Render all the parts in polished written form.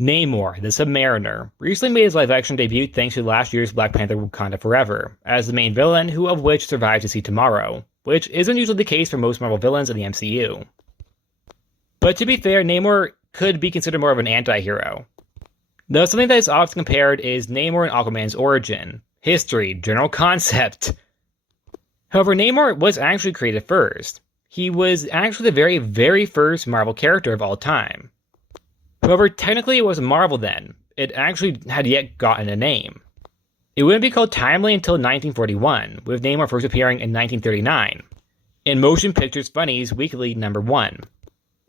Namor The Sub-Mariner recently made his live-action debut thanks to last year's Black Panther Wakanda Forever, as the main villain, who of which survived to see tomorrow, which isn't usually the case for most Marvel villains in the MCU. But to be fair, Namor could be considered more of an anti-hero. Though something that is often compared is Namor and Aquaman's origin, history, general concept. However, Namor was actually created first. He was actually the very, very first Marvel character of all time. However, technically it wasn't Marvel then. It actually had yet gotten a name. It wouldn't be called Timely until 1941, with Namor first appearing in 1939, in Motion Picture Funnies Weekly #1.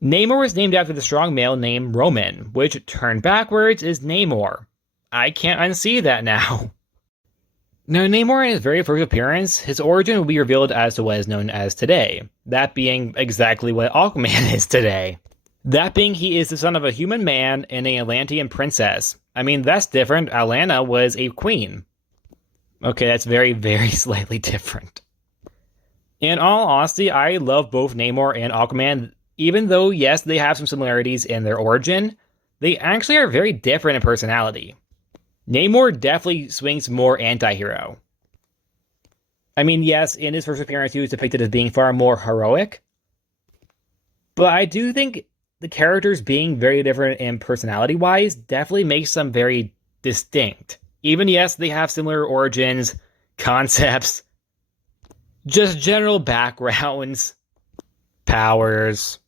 Namor was named after the strong male named Roman, which turned backwards is Namor. I can't unsee that now. Now, Namor in his very first appearance, his origin will be revealed as to what is known as today, that being exactly what Aquaman is today. That being, he is the son of a human man and an Atlantean princess. I mean, that's different. Atlanna was a queen. Okay, that's very, very slightly different. In all honesty, I love both Namor and Aquaman. Even though, yes, they have some similarities in their origin, they actually are very different in personality. Namor definitely swings more anti-hero. I mean, yes, in his first appearance, he was depicted as being far more heroic. But I do think the characters being very different in personality-wise definitely makes them very distinct. Even, yes, they have similar origins, concepts, just general backgrounds, powers,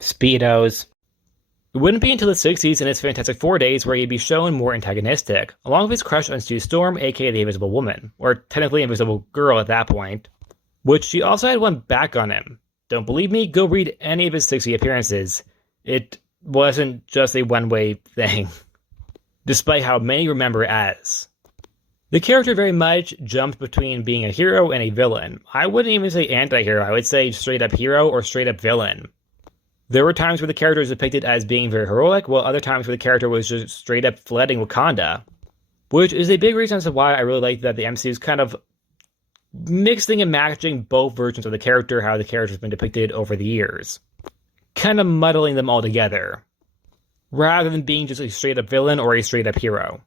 speedos. It wouldn't be until the 60s in his Fantastic Four days where he'd be shown more antagonistic, along with his crush on Sue Storm, aka the Invisible Woman, or technically Invisible Girl at that point, which she also had one back on him. Don't believe me? Go read any of his 60 appearances. It wasn't just a one-way thing, despite how many remember it as. The character very much jumped between being a hero and a villain. I wouldn't even say anti-hero, I would say straight-up hero or straight-up villain. There were times where the character was depicted as being very heroic, while other times where the character was just straight-up flooding Wakanda, which is a big reason as to why I really like that the MCU is kind of mixing and matching both versions of the character, how the character's been depicted over the years. Kind of muddling them all together, rather than being just a straight-up villain or a straight-up hero.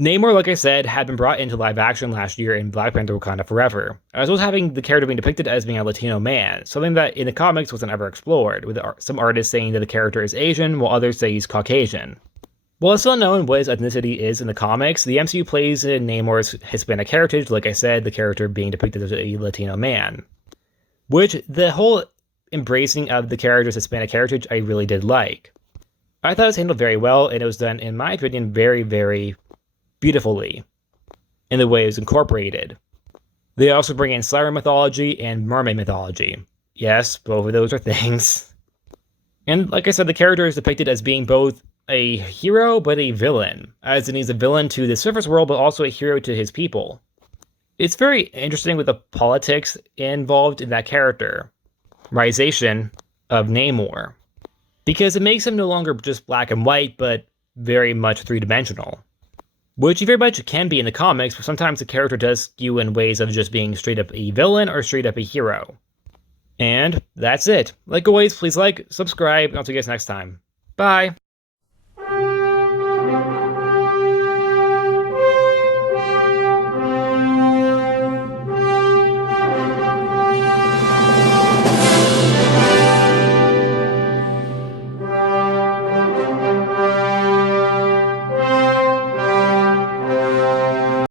Namor, like I said, had been brought into live action last year in Black Panther Wakanda Forever, as well as having the character being depicted as being a Latino man, something that in the comics wasn't ever explored, with some artists saying that the character is Asian, while others say he's Caucasian. While it's still known what his ethnicity is in the comics, the MCU plays in Namor's Hispanic heritage, like I said, the character being depicted as a Latino man. Which, the whole embracing of the character's Hispanic heritage, I really did like. I thought it was handled very well, and it was done, in my opinion, very, very beautifully in the way it was incorporated. They also bring in siren mythology and mermaid mythology. Yes, both of those are things. And like I said, the character is depicted as being both a hero but a villain, as in he's a villain to the surface world but also a hero to his people. It's very interesting with the politics involved in that character, risation of Namor, because it makes him no longer just black and white but very much three-dimensional. Which he very much can be in the comics, but sometimes the character does skew in ways of just being straight up a villain or straight up a hero. And that's it. Like always, please like, subscribe, and I'll see you guys next time. Bye!